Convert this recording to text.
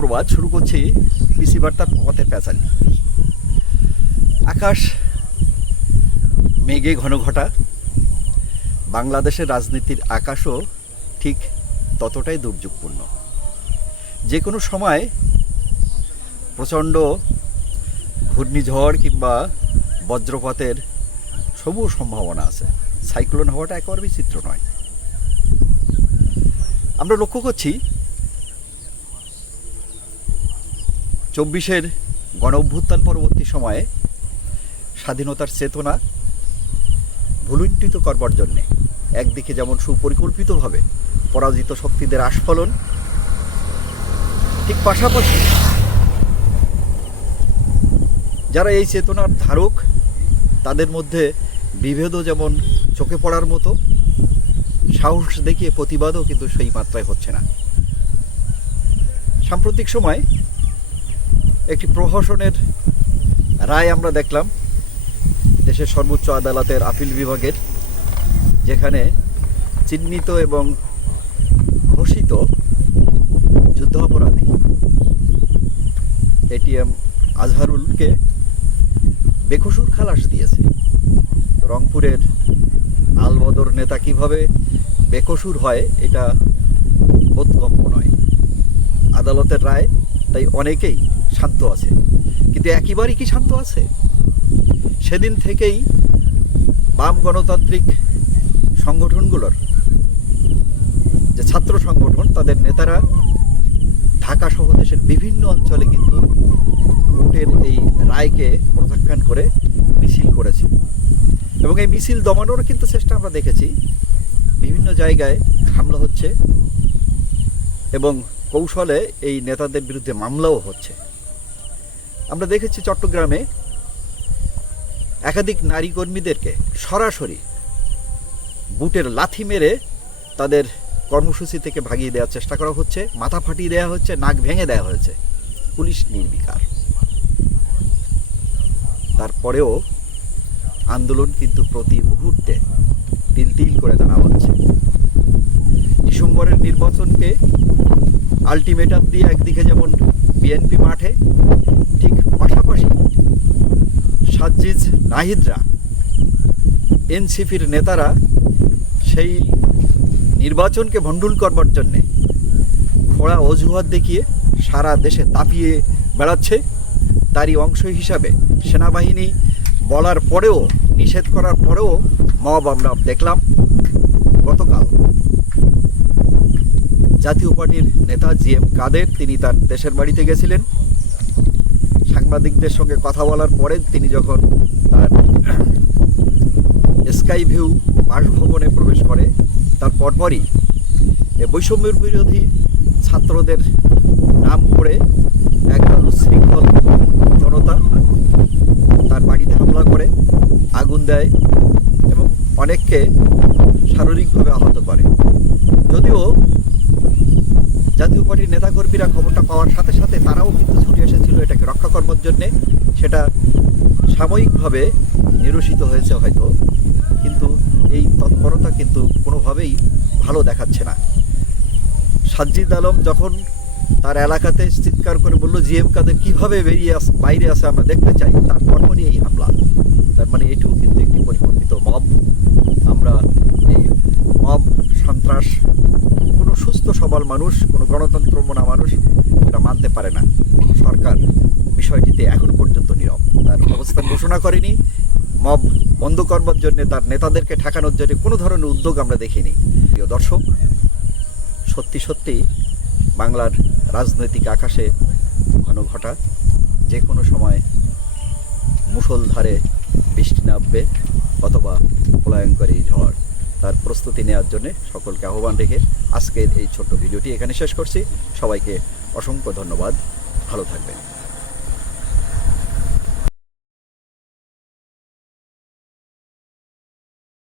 সুপ্রভাত, শুরু করছি পিসি বার্তার পথের প্যাচালি। আকাশ মেঘে ঘন ঘটা, বাংলাদেশের রাজনীতির আকাশও ঠিক ততটাই দুর্যোগপূর্ণ। যে কোনো সময় প্রচণ্ড ঘূর্ণিঝড় কিংবা বজ্রপাতের সবু সম্ভাবনা আছে। সাইক্লোন হওয়াটা একেবারে বিচিত্র নয়। আমরা লক্ষ্য করছি চব্বিশের গণ অভ্যুত্থান পরবর্তী সময়ে স্বাধীনতার চেতনা ভুলুণ্ঠিত করবার জন্যে একদিকে যেমন সুপরিকল্পিতভাবে পরাজিত শক্তিদের আস্ফলন, ঠিক পাশাপাশি যারা এই চেতনার ধারক, তাদের মধ্যে বিভেদও যেমন চোখে পড়ার মতো, সাহস দেখিয়ে প্রতিবাদও কিন্তু সেই মাত্রায় হচ্ছে না। সাম্প্রতিক সময় একটি প্রহসনের রায় আমরা দেখলাম, দেশের সর্বোচ্চ আদালতের আপিল বিভাগের, যেখানে চিহ্নিত এবং ঘোষিত যুদ্ধাপরাধী এটিএম আজহারুলকে বেকসুর খালাস দিয়েছে। রংপুরের আলবদর নেতা কীভাবে বেকসুর হয়, এটা বোধগম্য নয়। আদালতের রায়, তাই অনেকেই শান্ত আছে। কিন্তু একেবারেই কি শান্ত আছে? সেদিন থেকেই বাম গণতান্ত্রিক সংগঠনগুলোর যে ছাত্র সংগঠন, তাদের নেতারা ঢাকা সহ দেশের বিভিন্ন অঞ্চলে কিন্তু কোর্টের এই রায়কে প্রত্যাখ্যান করে মিছিল করেছে। এবং এই মিছিল দমানোর কিন্তু চেষ্টা আমরা দেখেছি। বিভিন্ন জায়গায় হামলা হচ্ছে এবং কৌশলে এই নেতাদের বিরুদ্ধে মামলাও হচ্ছে। আমরা দেখেছি চট্টগ্রামে একাধিক নারী কর্মীদেরকে সরাসরি বুটের লাথি মেরে তাদের কর্মসূচি থেকে ভাগিয়ে দেওয়ার চেষ্টা করা হচ্ছে, মাথা ফাটিয়ে দেওয়া হচ্ছে, নাক ভেঙে দেওয়া হয়েছে। পুলিশ নির্বিকার। তারপরেও আন্দোলন কিন্তু প্রতি মুহূর্তে তিল তিল করে দাঁড়া হচ্ছে ডিসেম্বরের নির্বাচনকে আলটিমেটাম দিয়ে একদিকে যেমন বিএনপি মাঠে ঠিক পাশাপাশি সাজ্জিজ নাহিদরা এনসিপির নেতারা সেই নির্বাচনকে ভণ্ডুল করবার জন্যে খোড়া অজুহাত দেখিয়ে সারা দেশে তাপিয়ে বেড়াচ্ছে। তারই অংশ হিসাবে সেনাবাহিনী বলার পরেও, নিষেধ করার পরেও মব আমরা দেখলাম। গতকাল জাতীয় পার্টির নেতা জি এম কাদের, তিনি তার দেশের বাড়িতে গেছিলেন। সাংবাদিকদের সঙ্গে কথা বলার পরে তিনি যখন তার স্কাই ভিউ বাসভবনে প্রবেশ করে, তার পরপরই বৈষম্যের বিরোধী ছাত্রদের নাম করে একদল উচ্ছৃঙ্খল জনতা তার বাড়িতে হামলা করে, আগুন দেয় এবং অনেককে শারীরিকভাবে আহত করে। যদিও জাতীয় পার্টির নেতাকর্মীরা খবরটা পাওয়ার সাথে সাথে তারাও কিন্তু ছুটে এসেছিল এটাকে রক্ষা করবার জন্যে। সেটা সাময়িকভাবে নিরসিত হয়েছে হয়তো, কিন্তু এই তৎপরতা কিন্তু কোনোভাবেই ভালো দেখাচ্ছে না। সাজ্জিদ আলম যখন তার এলাকাতে চিৎকার করে বলল, জিএম কাদের কীভাবে বেরিয়ে আস, বাইরে আসে আমরা দেখতে চাই? তার পরপরই এই হামলা। তার মানে এটিও কিন্তু একটি পরিকল্পিত মব। আমরা এই মব সন্ত্রাস কোনো সুস্থ সবল মানুষ, কোনো গণতন্ত্র মনা মানুষ এটা মানতে পারে না। সরকার বিষয়টিতে এখন পর্যন্ত নীরব। তার অবস্থান ঘোষণা করেনি। মব বন্ধ করবার জন্য তার নেতাদেরকে ঠেকানোর জন্য কোনো ধরনের উদ্যোগ আমরা দেখিনি। প্রিয় দর্শক, সত্যি সত্যি বাংলার রাজনৈতিক আকাশে ঘন ঘটা, যে কোনো সময় মুষলধারে বৃষ্টি নামবে অথবা পলায়ঙ্করী ঝড়। তার প্রস্তুতি নেওয়ার জন্য সকলকে আহ্বান রেখে আজকের এই ছোট্ট ভিডিওটি এখানে শেষ করছি। সবাইকে অসংখ্য ধন্যবাদ। ভালো থাকবেন।